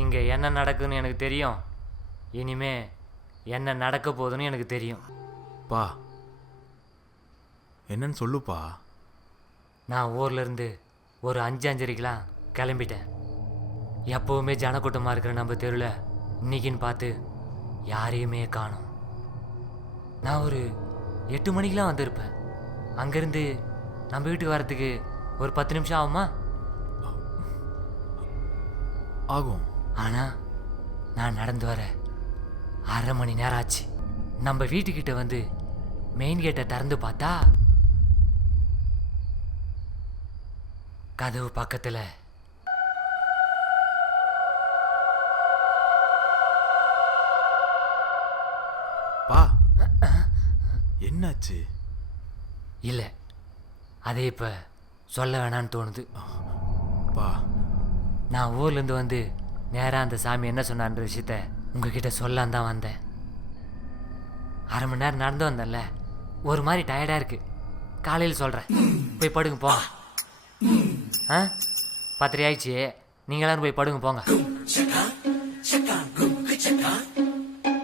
இங்கே என்ன நடக்குதுன்னு எனக்கு தெரியும். இனிமே என்ன நடக்க போகுதுன்னு எனக்கு தெரியும். பா என்னன்னு சொல்லுப்பா. நான் ஊர்லேருந்து ஒரு 5:30க்கெலாம் கிளம்பிட்டேன். எப்போவுமே ஜனக்கூட்டமாக இருக்கிற நம்ம தெருவில் இன்னைக்குன்னு பார்த்து யாரையுமே காணோம். நான் ஒரு 8 மணிக்கெலாம் வந்திருப்பேன். அங்கேருந்து நம்ம வீட்டுக்கு வரத்துக்கு ஒரு 10 நிமிஷம் ஆகுமா? ஆகும். ஆனால் நான் நடந்து வர 1/2 மணி நேரம் ஆச்சு. நம்ம வீட்டுக்கிட்ட வந்து மெயின் கேட்டை திறந்து பார்த்தா கதவு பக்கத்தில் பா என்னாச்சு? இல்லை, அதே இப்போ சொல்ல வேணான்னு தோணுது. பா நான் ஊர்லேருந்து வந்து நேராக அந்த சாமி என்ன சொன்னான்ற விஷயத்த உங்ககிட்ட சொல்லான் தான் வந்தேன். 1/2 மணி நேரம் நடந்து வந்தேன்ல, ஒரு மாதிரி டயர்டாக இருக்குது. காலையில் சொல்கிறேன், போய் படுங்க போங்க. ஆ 10 ஆயிடுச்சு, நீங்கள் எல்லாரும் போய் படுங்க போங்க.